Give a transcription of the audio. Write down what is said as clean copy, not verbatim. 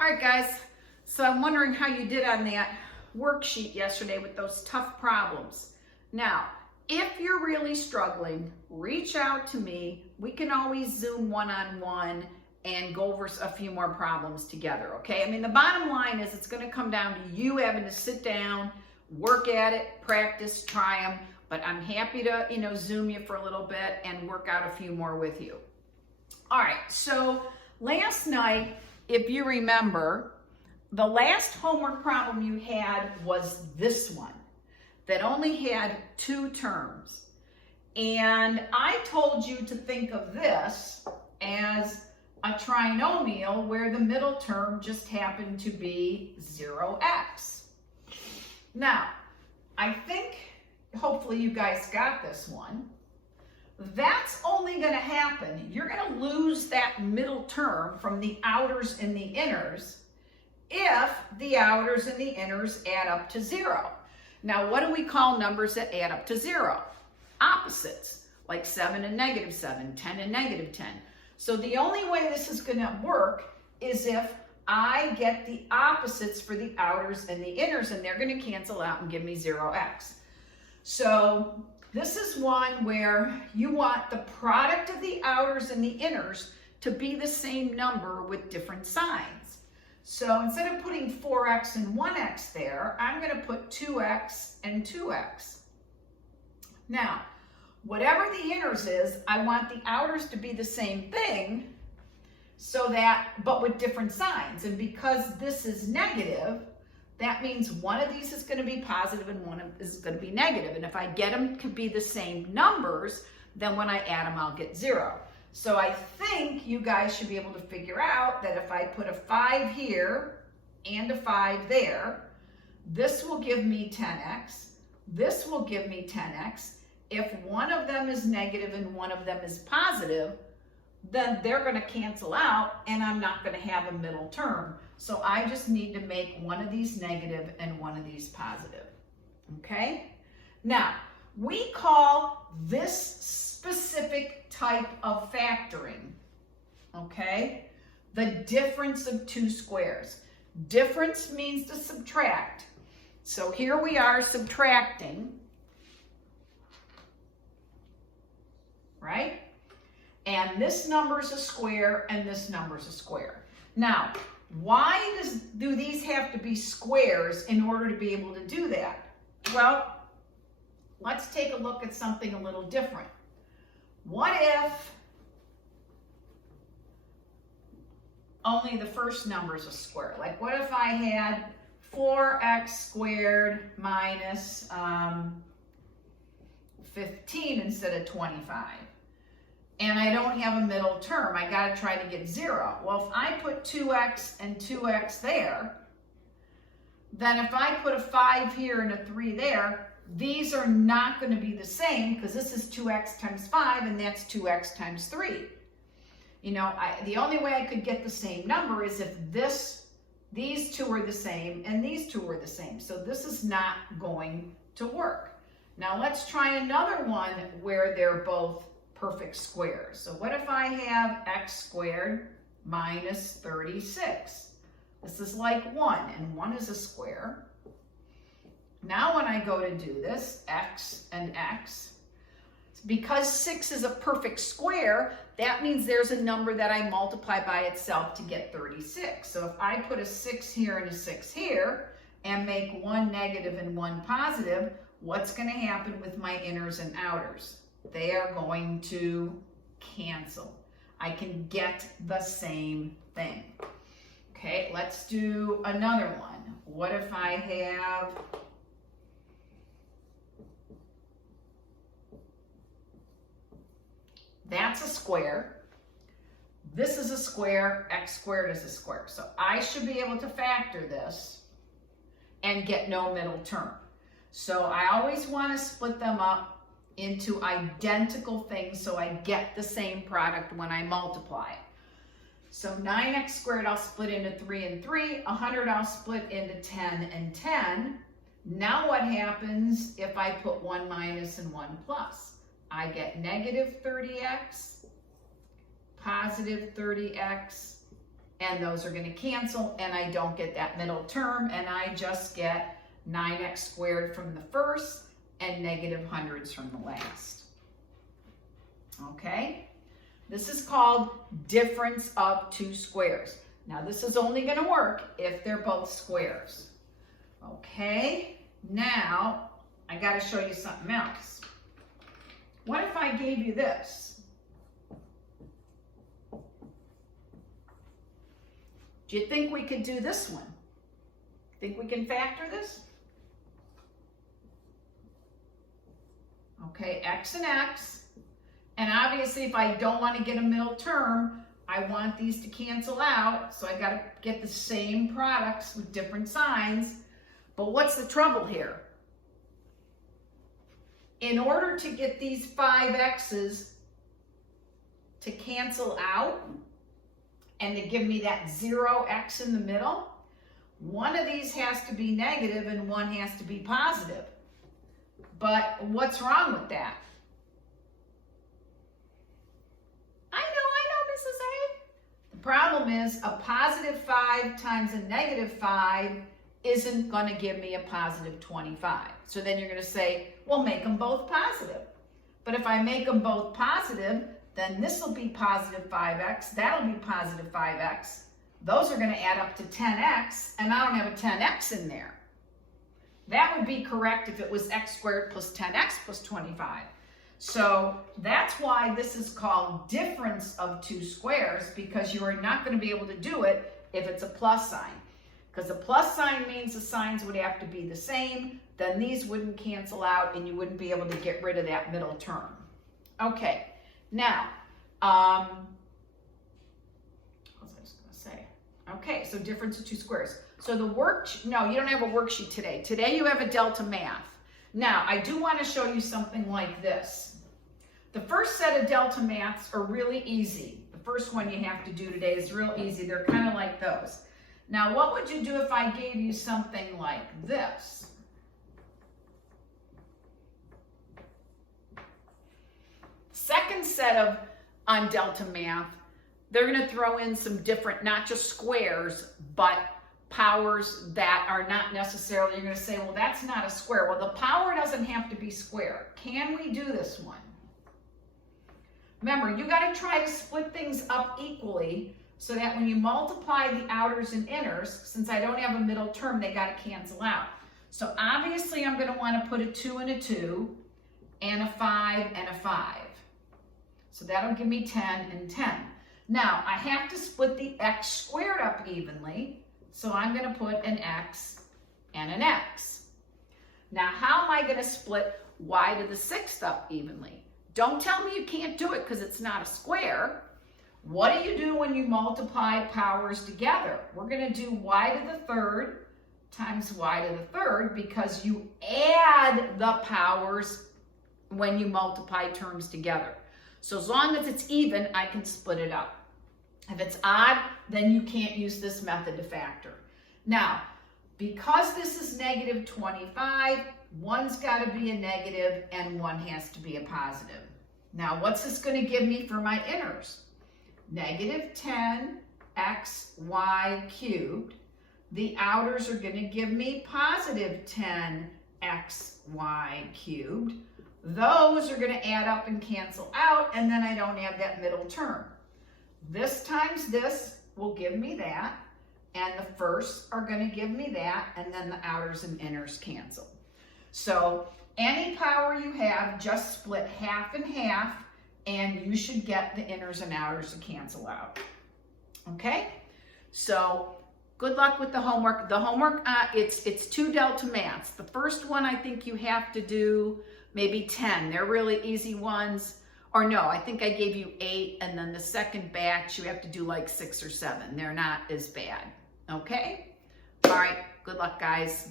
All right, guys, so I'm wondering how you did on that worksheet yesterday with those tough problems. Now, if you're really struggling, reach out to me. We can always Zoom one-on-one and go over a few more problems together, okay? I mean, the bottom line is it's going to come down to you having to sit down, work at it, practice, try them, but I'm happy to, Zoom you for a little bit and work out a few more with you. All right, so last night, if you remember, the last homework problem you had was this one that only had two terms. And I told you to think of this as a trinomial where the middle term just happened to be 0x. Now, I think hopefully you guys got this one. That's only going to happen. You're going to lose that middle term from the outers and the inners if the outers and the inners add up to 0. Now, what do we call numbers that add up to 0? Opposites, like 7 and negative 7, 10 and negative 10. So the only way this is going to work is if I get the opposites for the outers and the inners, and they're going to cancel out and give me 0x. So this is one where you want the product of the outers and the inners to be the same number with different signs. So instead of putting 4x and 1x there, I'm going to put 2x and 2x. Now, whatever the inners is, I want the outers to be the same thing, so that, but with different signs. And because this is negative, that means one of these is going to be positive and one is going to be negative. And if I get them to be the same numbers, then when I add them, I'll get 0. So I think you guys should be able to figure out that if I put a 5 here and a 5 there, this will give me 10x. This will give me 10x. If one of them is negative and one of them is positive, then they're going to cancel out and I'm not going to have a middle term. So I just need to make one of these negative and one of these positive. Okay? Now, we call this specific type of factoring, okay, the difference of two squares. Difference means to subtract. So here we are subtracting, right? And this number is a square and this number is a square. Now, why do these have to be squares in order to be able to do that? Well, let's take a look at something a little different. What if only the first number is a square? Like what if I had 4x squared minus 15 instead of 25? And I don't have a middle term. I got to try to get 0. Well, if I put 2x and 2x there, then if I put a 5 here and a 3 there, these are not going to be the same because this is 2x times 5 and that's 2x times 3. The only way I could get the same number is if these two are the same and these two are the same. So this is not going to work. Now let's try another one where they're both perfect squares. So what if I have x squared minus 36? This is like 1, and 1 is a square. Now when I go to do this, x and x, because 6 is a perfect square, that means there's a number that I multiply by itself to get 36. So if I put a 6 here and a 6 here, and make one negative and one positive, what's going to happen with my inners and outers? They are going to cancel. I can get the same thing. Okay, let's do another one. What if I have that's a square. This is a square. X squared is a square. So I should be able to factor this and get no middle term. So I always want to split them up into identical things so I get the same product when I multiply. So 9x squared I'll split into 3 and 3. 100 I'll split into 10 and 10. Now what happens if I put 1 minus and 1 plus? I get negative 30x, positive 30x, and those are going to cancel, and I don't get that middle term, and I just get 9x squared from the first and negative hundreds from the last. Okay? This is called difference of two squares. Now, this is only going to work if they're both squares. Okay? Now, I got to show you something else. What if I gave you this? Do you think we could do this one? Think we can factor this? Okay, x and x. And obviously, if I don't want to get a middle term, I want these to cancel out. So I got to get the same products with different signs. But what's the trouble here? In order to get these 5x's to cancel out and to give me that 0x in the middle, one of these has to be negative and one has to be positive. But what's wrong with that? I know, Mrs. A. The problem is a positive 5 times a negative 5 isn't going to give me a positive 25. So then you're going to say, well, make them both positive. But if I make them both positive, then this will be positive 5x, that'll be positive 5x. Those are going to add up to 10x, and I don't have a 10x in there. That would be correct if it was x squared plus 10x plus 25. So that's why this is called difference of two squares, because you are not going to be able to do it if it's a plus sign. Because a plus sign means the signs would have to be the same, then these wouldn't cancel out and you wouldn't be able to get rid of that middle term. Okay, now, what was I just going to say? Okay, so difference of two squares. So the no, you don't have a worksheet today. Today you have a Delta Math. Now, I do want to show you something like this. The first set of Delta Maths are really easy. The first one you have to do today is real easy. They're kind of like those. Now, what would you do if I gave you something like this? Second set of on Delta Math, they're going to throw in some different, not just squares, but powers that are not necessarily, you're going to say, well, that's not a square. Well, the power doesn't have to be square. Can we do this one? Remember, you got to try to split things up equally so that when you multiply the outers and inners, since I don't have a middle term, they got to cancel out. So obviously, I'm going to want to put a 2 and a 2 and a 5 and a 5. So that'll give me 10 and 10. Now, I have to split the x squared up evenly. So I'm going to put an x and an x. Now, how am I going to split y to the 6th up evenly? Don't tell me you can't do it because it's not a square. What do you do when you multiply powers together? We're going to do y to the 3rd times y to the 3rd because you add the powers when you multiply terms together. So as long as it's even, I can split it up. If it's odd, then you can't use this method to factor. Now, because this is negative 25, one's got to be a negative and one has to be a positive. Now, what's this going to give me for my inners? Negative 10xy cubed. The outers are going to give me positive 10xy cubed. Those are going to add up and cancel out, and then I don't have that middle term. This times this will give me that, and the firsts are going to give me that, and then the outers and inners cancel. So any power you have, just split half and half, and you should get the inners and outers to cancel out. Okay? So good luck with the homework. The homework, it's 2 Delta Maths. The first one I think you have to do maybe 10. They're really easy ones. Or no, I think I gave you 8, and then the second batch, you have to do like 6 or 7. They're not as bad, okay? All right, good luck, guys.